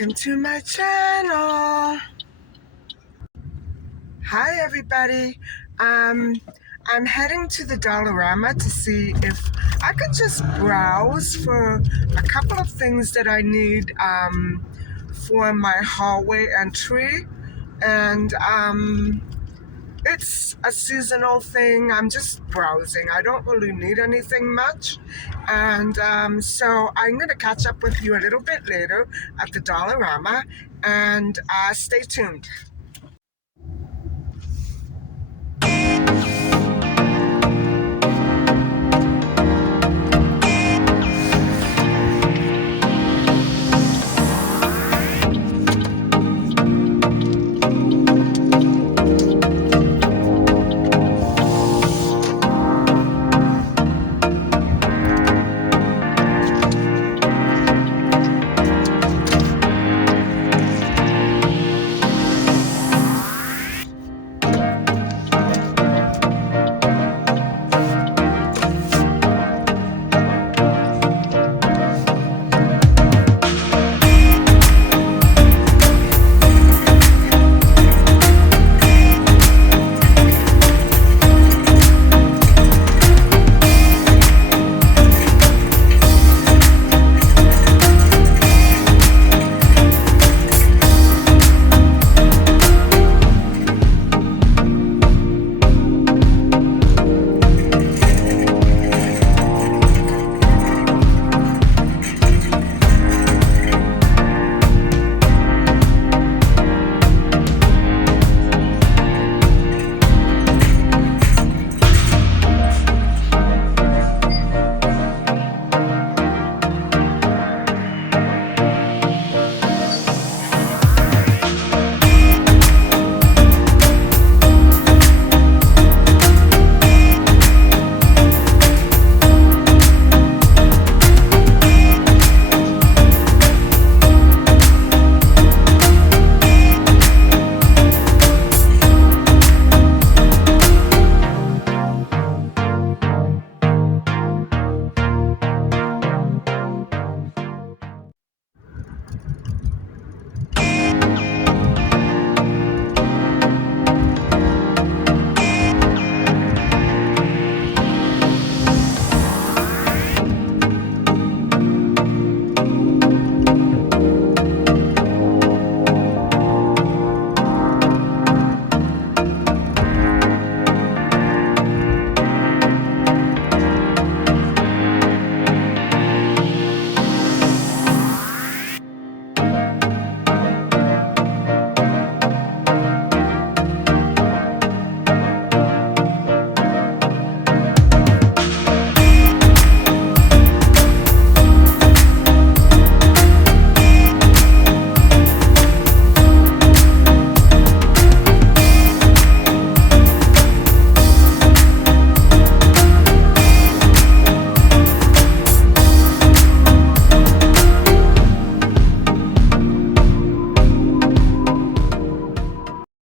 Welcome to my channel. Hi everybody. I'm heading to the Dollarama to see if I could just browse for a couple of things that I need for my hallway entry. And it's a seasonal thing. I'm just browsing. I don't really need anything much. And so I'm going to catch up with you a little bit later at the Dollarama. And stay tuned.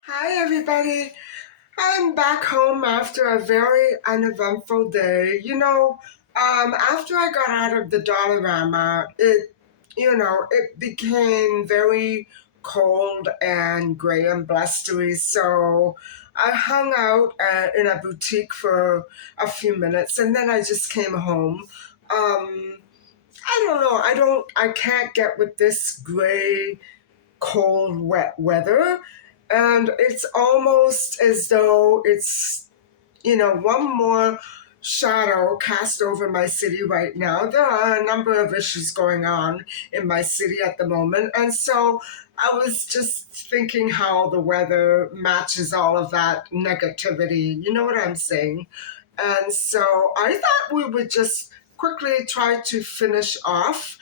Hi everybody. I'm back home after a very uneventful day. After I got out of the Dollarama, it became very cold and gray and blustery. So I hung out in a boutique for a few minutes and then I just came home. I don't know. I can't get with this gray, cold, wet weather. And it's almost as though one more shadow cast over my city right now. There are a number of issues going on in my city at the moment. And so I was just thinking how the weather matches all of that negativity. You know what I'm saying? And so I thought we would just quickly try to finish off,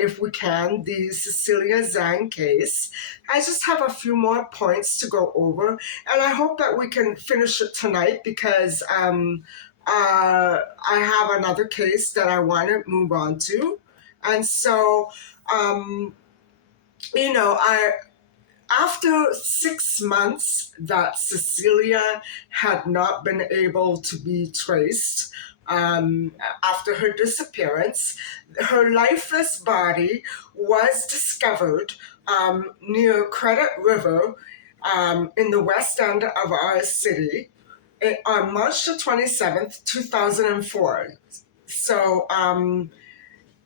if we can, the Cecilia Zhang case. I just have a few more points to go over, and I hope that we can finish it tonight because I have another case that I want to move on to. And so, um, I after 6 months that Cecilia had not been able to be traced, after her disappearance, her lifeless body was discovered near Credit River in the west end of our city on March the 27th, 2004. So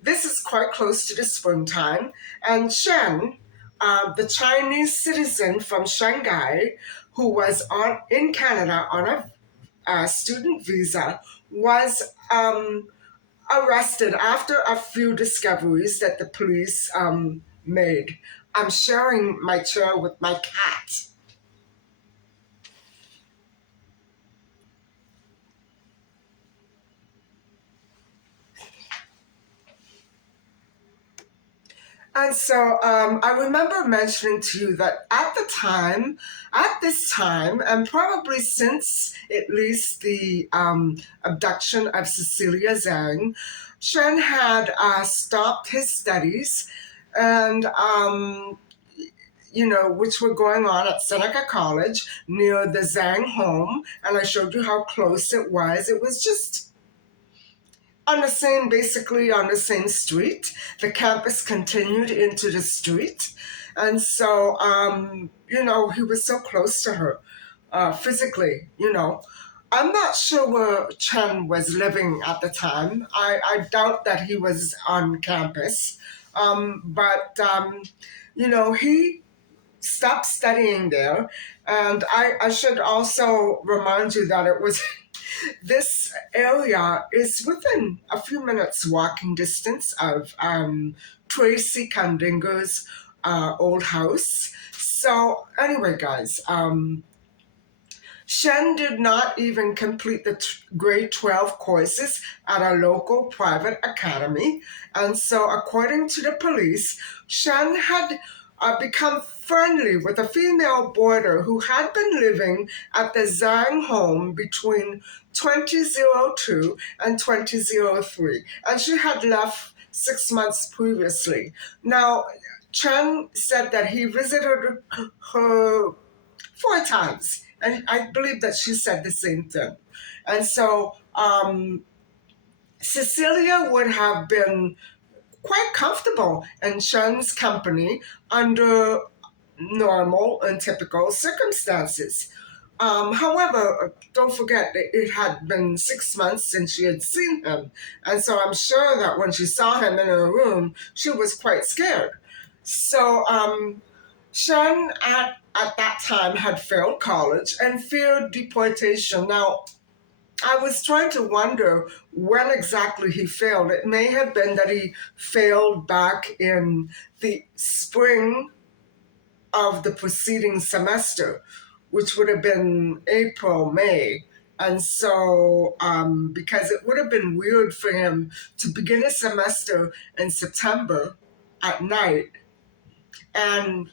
this is quite close to the springtime. And Chen, the Chinese citizen from Shanghai, who was in Canada on a student visa, was arrested after a few discoveries that the police made. I'm sharing my chair with my cat. And so I remember mentioning to you that at this time, and probably since at least the abduction of Cecilia Zhang, Chen had stopped his studies and which were going on at Seneca College near the Zhang home. And I showed you how close it was. It was just basically on the same street. The campus continued into the street. And so, he was so close to her physically. I'm not sure where Chen was living at the time. I doubt that he was on campus. But he stopped studying there. And I should also remind you that it was this area is within a few minutes walking distance of Tracy Kandinger's old house. So anyway, guys, Shen did not even complete the grade 12 courses at a local private academy. And so, according to the police, Shen had become friendly with a female boarder who had been living at the Zhang home between 2002 and 2003. And she had left 6 months previously. Now, Chen said that he visited her 4 times. And I believe that she said the same thing. And so Cecilia would have been quite comfortable in Chen's company under normal and typical circumstances. However, don't forget that it had been 6 months since she had seen him. And so I'm sure that when she saw him in her room, she was quite scared. So Chen at that time had failed college and feared deportation. Now, I was trying to wonder when exactly he failed. It may have been that he failed back in the spring of the preceding semester, which would have been April, May. And so, because it would have been weird for him to begin a semester in September at night and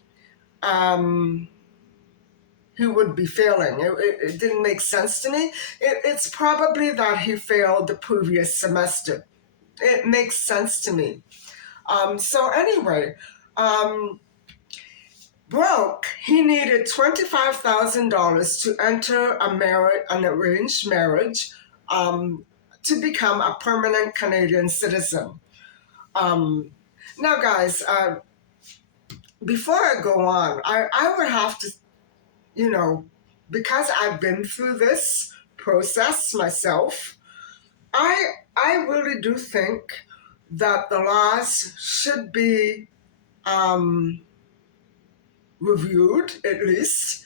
he would be failing. It didn't make sense to me. It's probably that he failed the previous semester. It makes sense to me. So anyway, broke. He needed $25,000 to enter an arranged marriage to become a permanent Canadian citizen. Now, guys, before I go on, I would have to because I've been through this process myself, I really do think that the laws should be reviewed at least,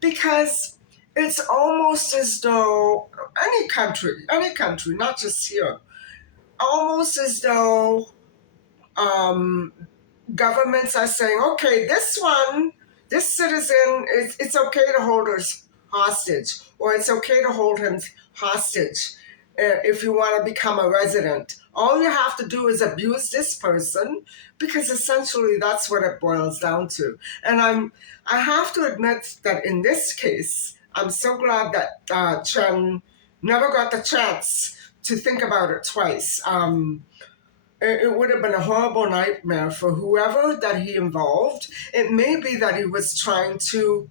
because it's almost as though any country, not just here, almost as though governments are saying, okay, this citizen, it's okay to hold her hostage, or it's okay to hold him hostage if you want to become a resident. All you have to do is abuse this person, because essentially that's what it boils down to. And I have to admit that in this case, I'm so glad that Chen never got the chance to think about it twice. It would have been a horrible nightmare for whoever that he involved. It may be that he was trying to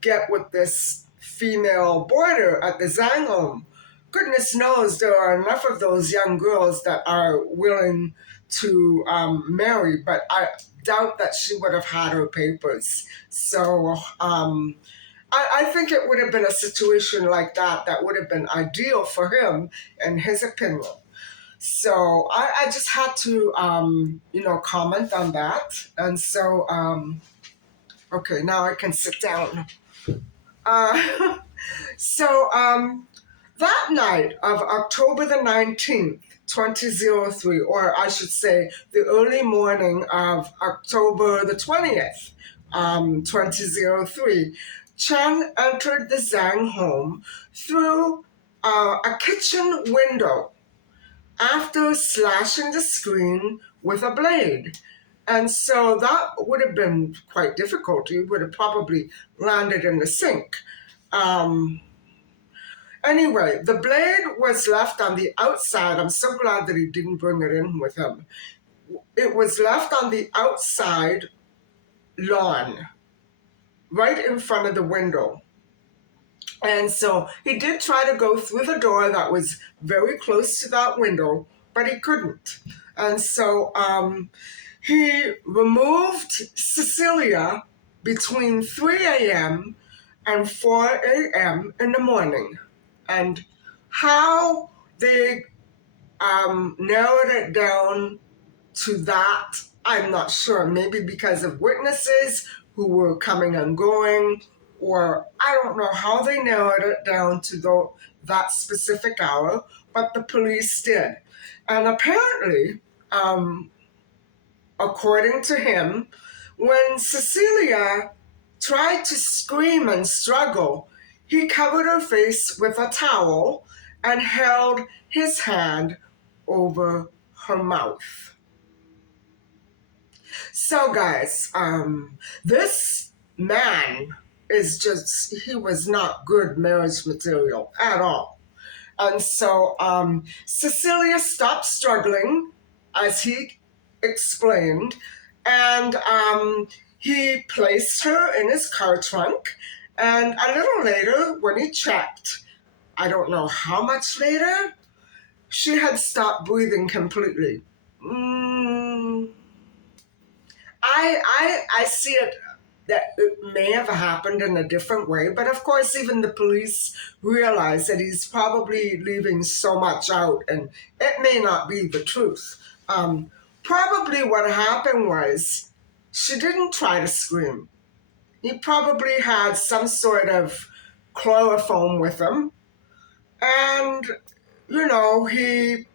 get with this female boarder at the Zhang home. Goodness knows there are enough of those young girls that are willing to marry, but I doubt that she would have had her papers. So I think it would have been a situation like that that would have been ideal for him, in his opinion. So I just had to, comment on that. And so, okay, now I can sit down. Uh, so that night of October the 19th, 2003, or I should say the early morning of October the 20th, 2003, Chen entered the Zhang home through a kitchen window after slashing the screen with a blade. And so that would have been quite difficult. He would have probably landed in the sink. Um, anyway, the blade was left on the outside. I'm so glad that he didn't bring it in with him. It was left on the outside lawn, right in front of the window. And so he did try to go through the door that was very close to that window, but he couldn't. And so he removed Cecilia between 3 a.m. and 4 a.m. in the morning. And how they narrowed it down to that, I'm not sure. Maybe because of witnesses who were coming and going, or I don't know how they narrowed it down to that specific hour, but the police did. And apparently, according to him, when Cecilia tried to scream and struggle, he covered her face with a towel and held his hand over her mouth. So, guys, this man he was not good marriage material at all. And so Cecilia stopped struggling, as he explained, and he placed her in his car trunk. And a little later, when he checked, I don't know how much later, she had stopped breathing completely. I see it that it may have happened in a different way, but of course, even the police realize that he's probably leaving so much out, and it may not be the truth. Probably what happened was she didn't try to scream. He probably had some sort of chloroform with him, and he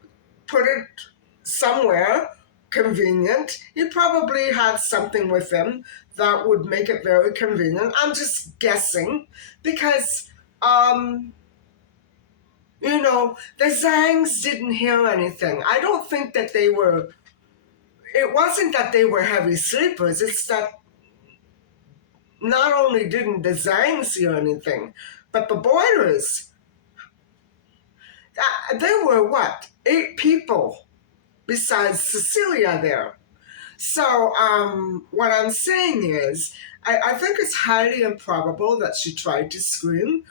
put it somewhere convenient. He probably had something with him that would make it very convenient. I'm just guessing because, the Zangs didn't hear anything. I don't think that it wasn't that they were heavy sleepers. It's that not only didn't the Zangs hear anything, but the boilers, there were what? 8 people besides Cecilia there. So what I'm saying is, I think it's highly improbable that she tried to scream.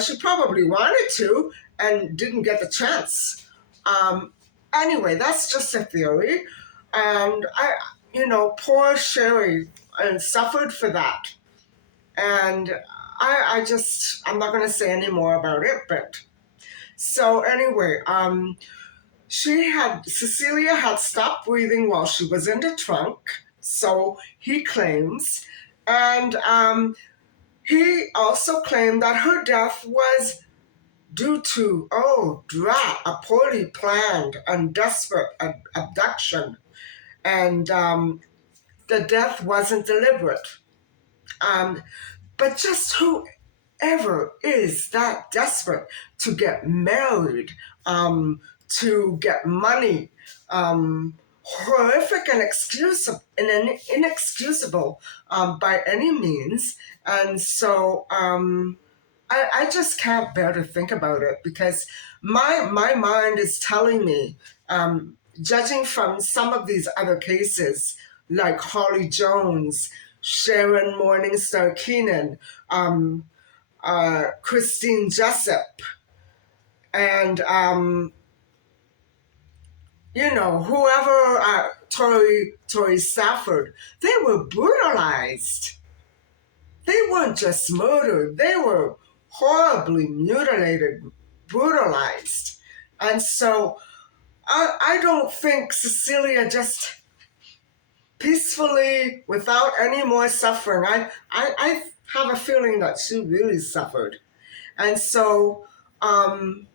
She probably wanted to and didn't get the chance. Anyway, that's just a theory. And poor Sherry suffered for that. And I'm not going to say any more about it, but so anyway, Cecilia had stopped breathing while she was in the trunk, so he claims. And he also claimed that her death was due to, oh, drat, a poorly planned and desperate abduction. And the death wasn't deliberate. But just whoever is that desperate to get married, to get money, horrific and inexcusable by any means. And so I just can't bear to think about it, because my mind is telling me, judging from some of these other cases, like Holly Jones, Sharon Morningstar Keenan, Christine Jessup, and whoever Tori Safford, they were brutalized. They weren't just murdered, they were horribly mutilated, brutalized. And so I don't think Cecilia just peacefully, without any more suffering, I have a feeling that she really suffered. And so um,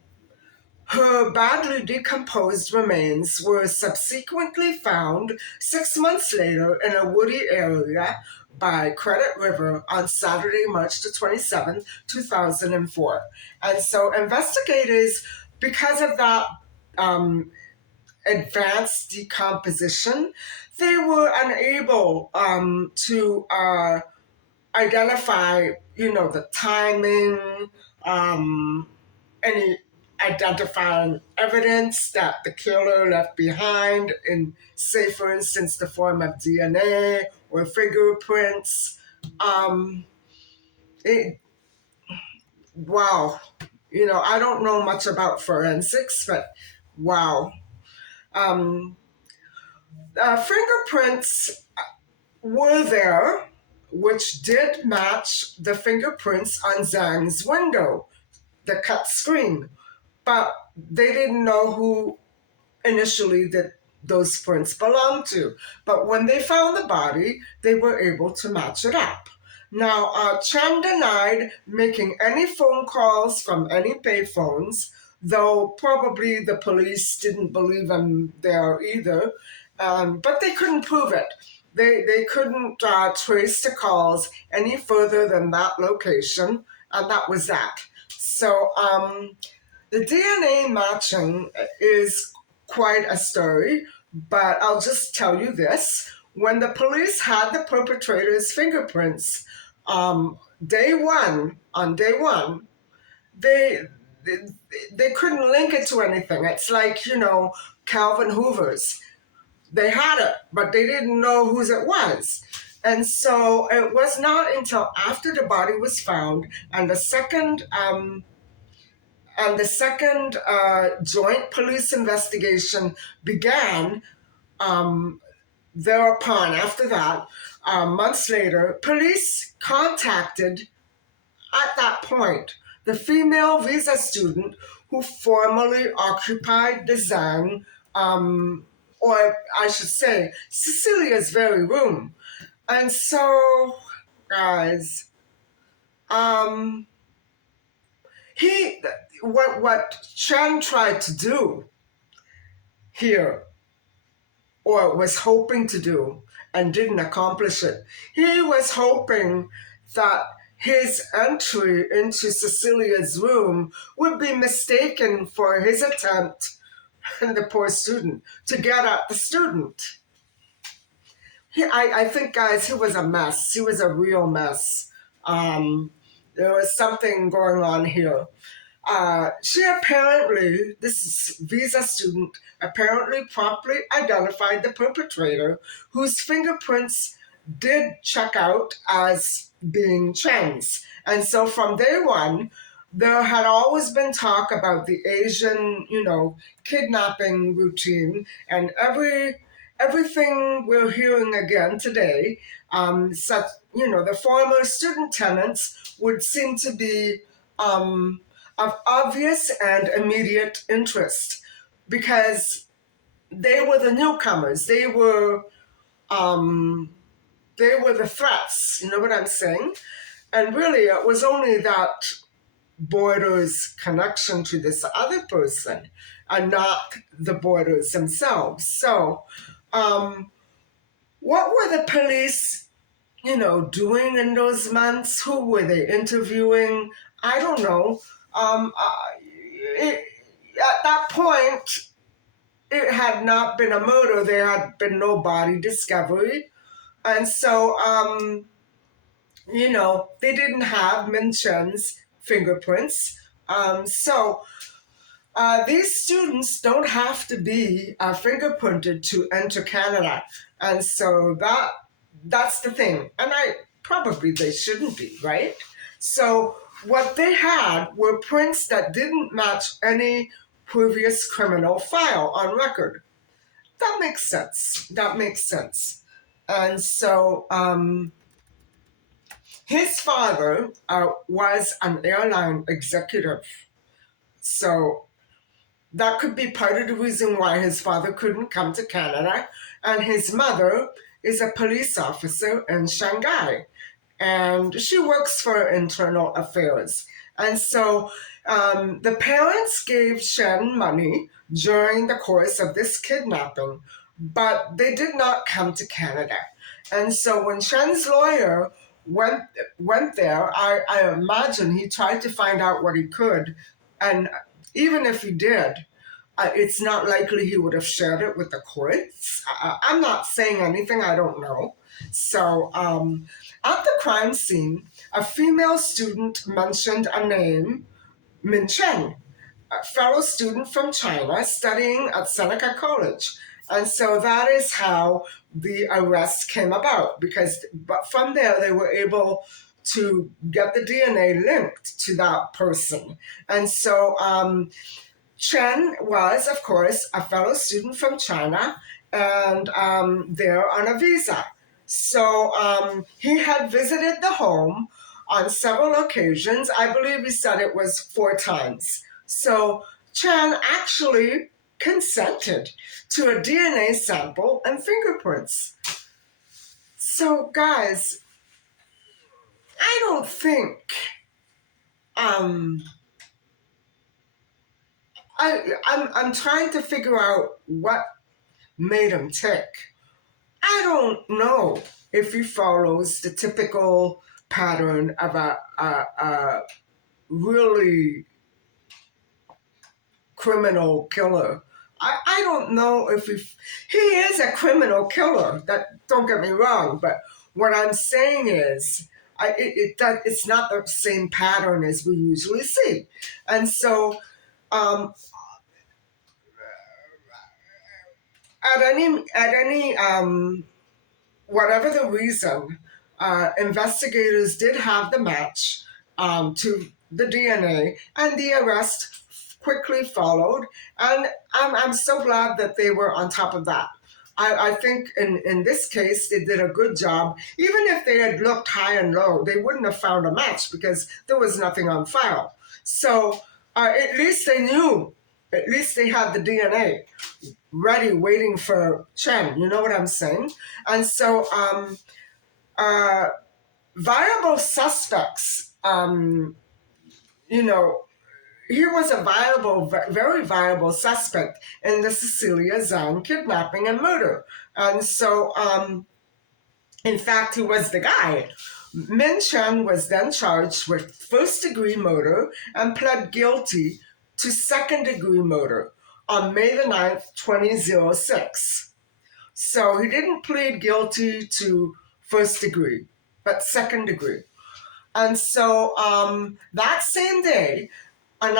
her badly decomposed remains were subsequently found 6 months later in a woody area by Credit River on Saturday, March the 27th, 2004. And so investigators, because of that um, advanced decomposition, they were unable to identify, the timing, um, any identifying evidence that the killer left behind in, say, for instance, the form of DNA or fingerprints. Um, it, wow. I don't know much about forensics, but wow. Um, Fingerprints were there, which did match the fingerprints on Zhang's window, the cut screen, but they didn't know who initially that those prints belonged to. But when they found the body, they were able to match it up. Now, Chen denied making any phone calls from any payphones, though probably the police didn't believe him there either. But they couldn't prove it. They couldn't trace the calls any further than that location, and that was that. So the DNA matching is quite a story, but I'll just tell you this. When the police had the perpetrator's fingerprints, on day one, they, they they couldn't link it to anything. It's like, Calvin Hoover's. They had it, but they didn't know whose it was. And so it was not until after the body was found and the second joint police investigation began. Thereupon, after that, months later, police contacted, at that point, the female visa student who formerly occupied the Zhang, or I should say, Cecilia's very room. And so, guys, um, he, what Chen tried to do here, or was hoping to do, and didn't accomplish it. He was hoping that his entry into Cecilia's room would be mistaken for his attempt, and the poor student, to get at the student. I think, guys, he was a mess. He was a real mess. There was something going on here. This is visa student, apparently promptly identified the perpetrator, whose fingerprints did check out as being Chen's. And so from day one, there had always been talk about the Asian, kidnapping routine, and everything we're hearing again today, the former student tenants would seem to be of obvious and immediate interest because they were the newcomers. They were the threats. You know what I'm saying? And really, it was only that Boarder's connection to this other person and not the Boarders themselves. So, what were the police, doing in those months? Who were they interviewing? I don't know. At that point, it had not been a murder. There had been no body discovery. And so, they didn't have Min Chen's fingerprints. These students don't have to be fingerprinted to enter Canada. And so that's the thing. And probably they shouldn't be, right? So what they had were prints that didn't match any previous criminal file on record. that makes sense. That makes sense. And so his father was an airline executive. So that could be part of the reason why his father couldn't come to Canada. And his mother is a police officer in Shanghai, and she works for internal affairs. And so the parents gave Chen money during the course of this kidnapping, but they did not come to Canada. And so when Chen's lawyer went went there, I imagine he tried to find out what he could, and even if he did, it's not likely he would have shared it with the courts. I'm not saying anything I don't know. So at the crime scene, a female student mentioned a name, Min Chen, a fellow student from China studying at Seneca College. And so that is how the arrest came about, because but from there they were able to get the DNA linked to that person. And so Chen was, of course, a fellow student from China and there on a visa. So he had visited the home on several occasions. I believe he said it was 4 times. So Chen actually consented to a DNA sample and fingerprints. So, guys, I don't think I'm trying to figure out what made him tick. I don't know if he follows the typical pattern of a really criminal killer. I don't know if he is a criminal killer. That, don't get me wrong, but what I'm saying is it's not the same pattern as we usually see, and so at any whatever the reason, investigators did have the match to the DNA, and the arrest quickly followed. And I'm so glad that they were on top of that. I think in this case, they did a good job. Even if they had looked high and low, they wouldn't have found a match because there was nothing on file. So at least they knew, at least they had the DNA ready, waiting for Chen. You know what I'm saying? And so viable suspects, you know, he was a viable, very viable suspect in the Cecilia Zhang kidnapping and murder. And so, in fact, he was the guy. Min Chen was then charged with first-degree murder and pled guilty to second-degree murder on May the 9th, 2006. So he didn't plead guilty to first degree, but second degree. And so that same day, an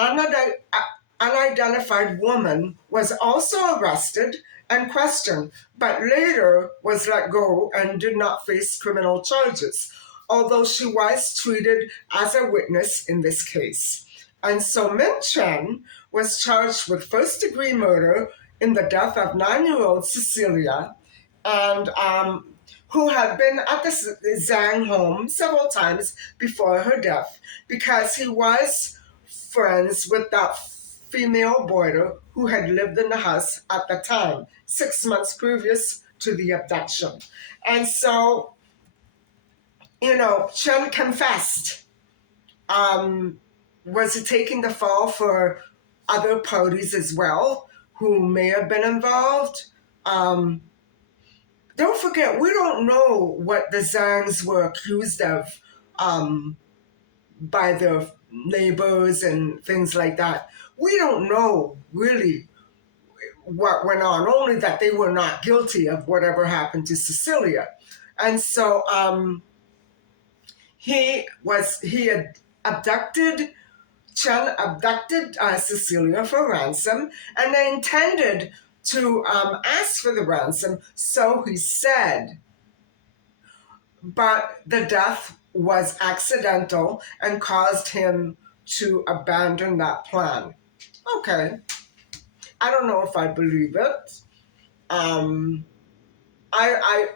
unidentified woman was also arrested and questioned, but later was let go and did not face criminal charges, although she was treated as a witness in this case. And so Min Chen was charged with first-degree murder in the death of 9-year-old Cecilia, and who had been at the Zhang home several times before her death, because he was friends with that female boarder who had lived in the house at the time, 6 months previous to the abduction. And so, Chen confessed. Was he taking the fall for other parties as well who may have been involved? Don't forget, we don't know what the Zhangs were accused of by their neighbors and things like that. We don't know really what went on, only that they were not guilty of whatever happened to Cecilia. And so he had Chen abducted Cecilia for ransom, and they intended to ask for the ransom, so he said. But the death was accidental and caused him to abandon that plan. Okay. I don't know if I believe it. Um, I,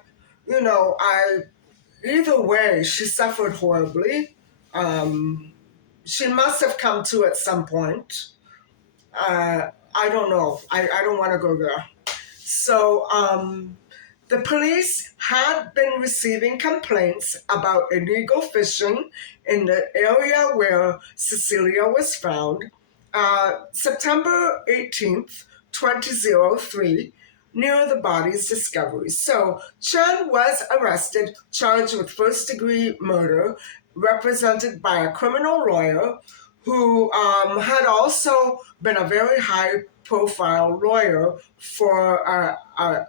you know, I either way, she suffered horribly. Um, she must have come to at some point. I don't know. I don't want to go there. So, the police had been receiving complaints about illegal fishing in the area where Cecilia was found. September 18th, 2003, near the body's discovery. So Chen was arrested, charged with first degree murder, represented by a criminal lawyer who had also been a very high profile lawyer for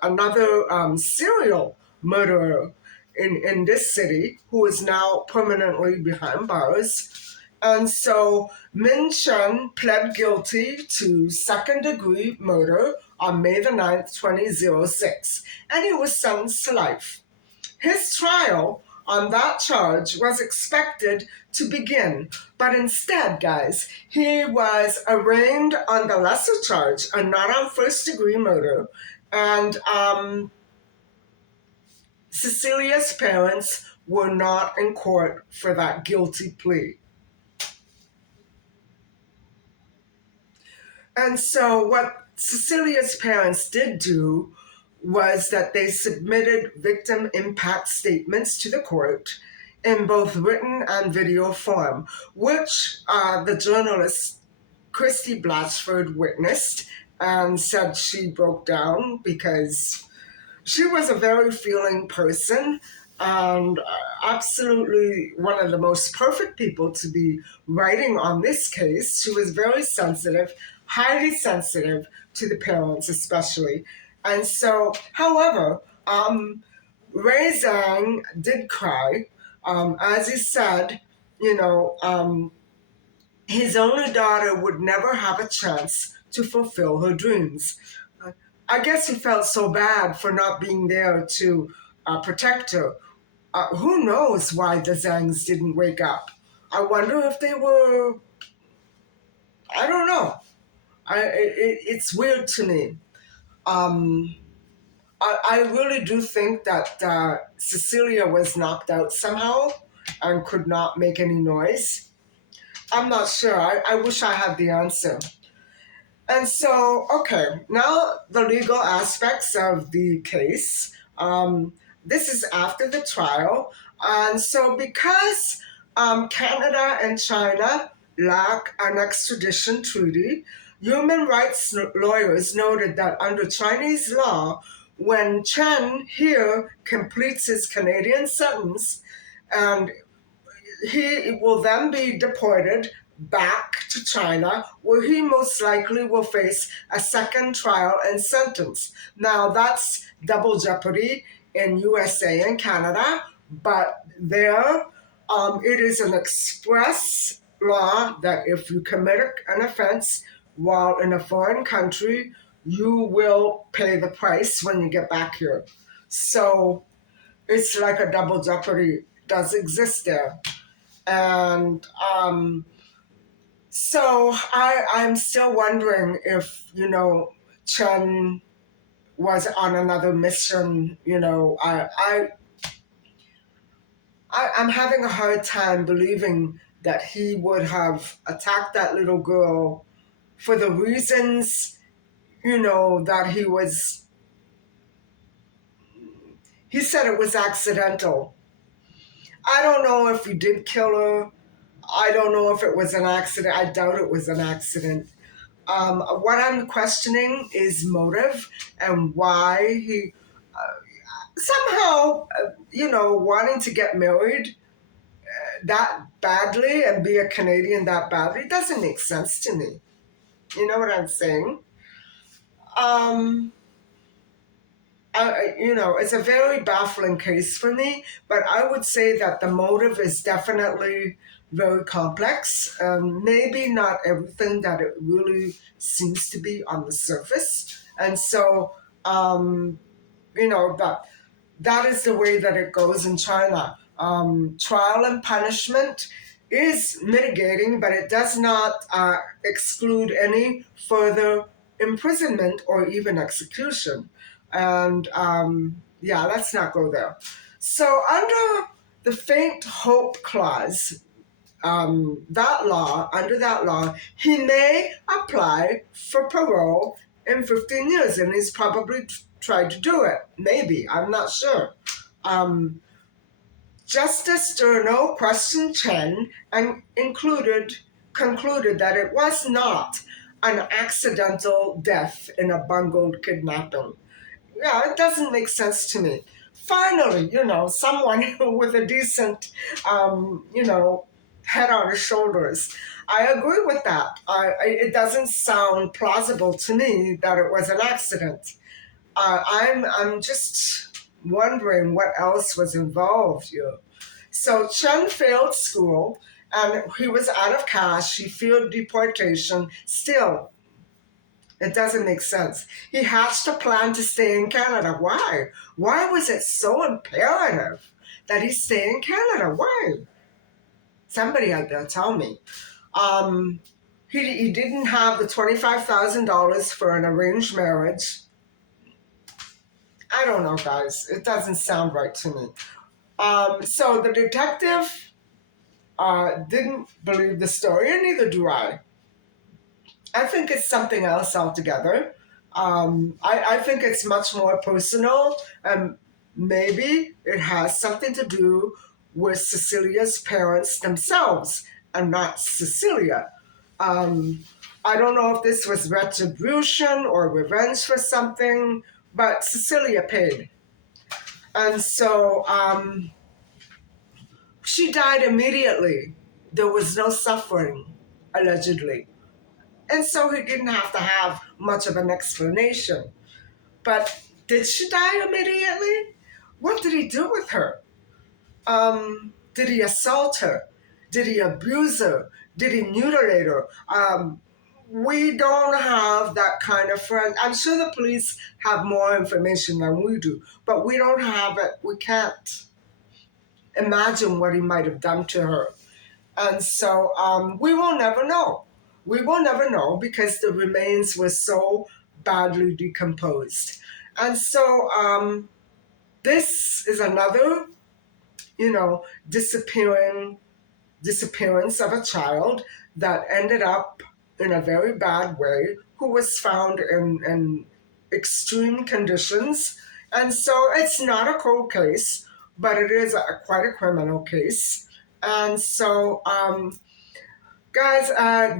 another serial murderer in this city who is now permanently behind bars. And so Min Chen pled guilty to second degree murder on May the 9th, 2006, and he was sentenced to life. His trial on that charge was expected to begin, but instead, guys, he was arraigned on the lesser charge and not on first degree murder. And Cecilia's parents were not in court for that guilty plea. And so, what Cecilia's parents did do was that they submitted victim impact statements to the court in both written and video form, which the journalist Christy Blatchford witnessed and said she broke down because she was a very feeling person and absolutely one of the most perfect people to be writing on this case. She was very sensitive, highly sensitive to the parents, especially. And so, however, Ray Zhang did cry. As he said, you know, his only daughter would never have a chance to fulfill her dreams. I guess he felt so bad for not being there to protect her. Who knows why the Zangs didn't wake up? I wonder if they were. I don't know. It's weird to me. Um, I really do think that Cecilia was knocked out somehow and could not make any noise. I'm not sure. I wish I had the answer. And so, okay, now the legal aspects of the case. This is after the trial. And so, because Canada and China lack an extradition treaty, human rights lawyers noted that under Chinese law, when Chen here completes his Canadian sentence and he will then be deported back to China, where he most likely will face a second trial and sentence. Now, that's double jeopardy in USA and Canada, but there it is an express law that if you commit an offense while in a foreign country, you will pay the price when you get back here. So it's like a double jeopardy does exist there. And so I'm still wondering if, Chen was on another mission. I'm having a hard time believing that he would have attacked that little girl for the reasons, that he said it was accidental. I don't know if he did kill her. I don't know if it was an accident. I doubt it was an accident. What I'm questioning is motive and why he somehow, wanting to get married that badly and be a Canadian that badly doesn't make sense to me. You know what I'm saying? Um, it's a very baffling case for me, but I would say that the motive is definitely very complex. Maybe not everything that it really seems to be on the surface. And so, that is the way that it goes in China. Trial and punishment is mitigating, but it does not exclude any further imprisonment or even execution. And yeah, let's not go there. So under the faint hope clause, under that law, he may apply for parole in 15 years, and he's probably tried to do it. Maybe, I'm not sure. Um, Justice Durno questioned Chen and concluded that it was not an accidental death in a bungled kidnapping. Yeah, it doesn't make sense to me. Finally, someone with a decent, head on his shoulders. I agree with that. It doesn't sound plausible to me that it was an accident. I'm just wondering what else was involved here. So Chen failed school and he was out of cash. He feared deportation. Still, it doesn't make sense. He hatched a plan to stay in Canada. Why? Why was it so imperative that he stay in Canada? Why? Somebody out there tell me. Um, he didn't have the $25,000 for an arranged marriage. I don't know, guys. It doesn't sound right to me. So the detective didn't believe the story, and neither do I. I think it's something else altogether. I think it's much more personal, and maybe it has something to do with Cecilia's parents themselves and not Cecilia. Um, I don't know if this was retribution or revenge for something, but Cecilia paid. And so she died immediately. There was no suffering, allegedly. And so he didn't have to have much of an explanation. But did she die immediately? What did he do with her? Did he assault her? Did he abuse her? Did he mutilate her? We don't have that kind of friend. I'm sure the police have more information than we do, but we don't have it. We can't imagine what he might have done to her. And so we will never know. We will never know because the remains were so badly decomposed. And so this is another, you know, disappearance of a child that ended up in a very bad way, who was found in extreme conditions. And so it's not a cold case, but it is quite a criminal case. And so guys,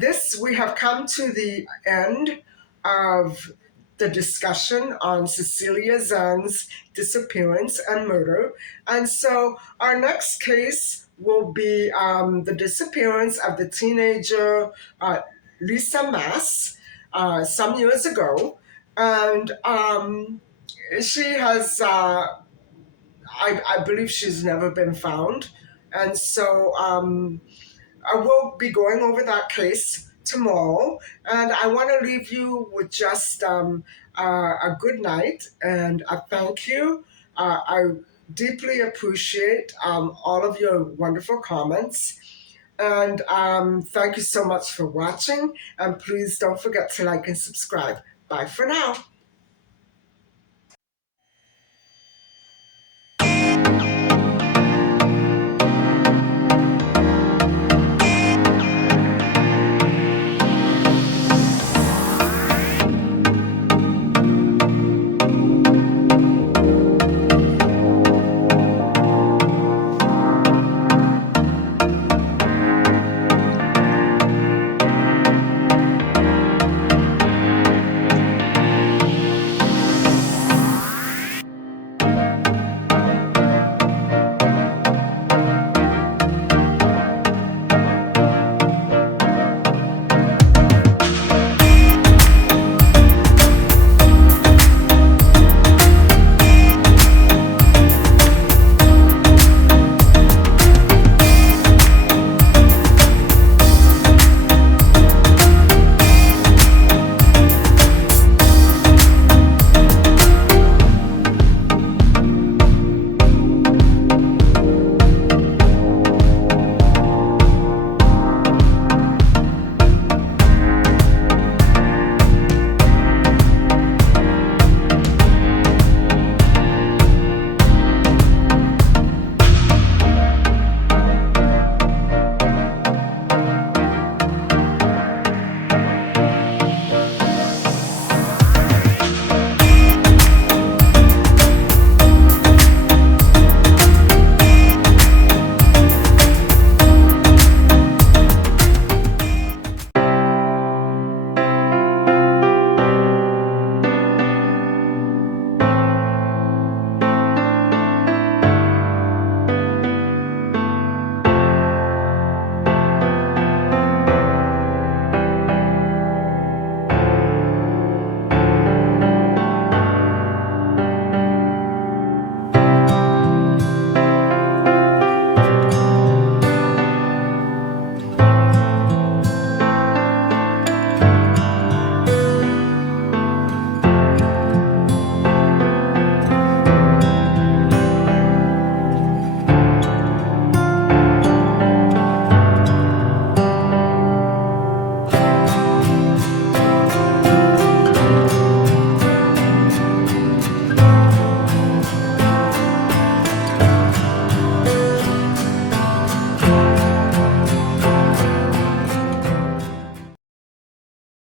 this we have come to the end of the discussion on Cecilia Zhang's disappearance and murder. And so our next case will be the disappearance of the teenager Lisa Mass some years ago. And she has, I believe she's never been found. And so I will be going over that case tomorrow, and I want to leave you with just a good night and a thank you. I deeply appreciate all of your wonderful comments, and thank you so much for watching. And please don't forget to like and subscribe. Bye for now.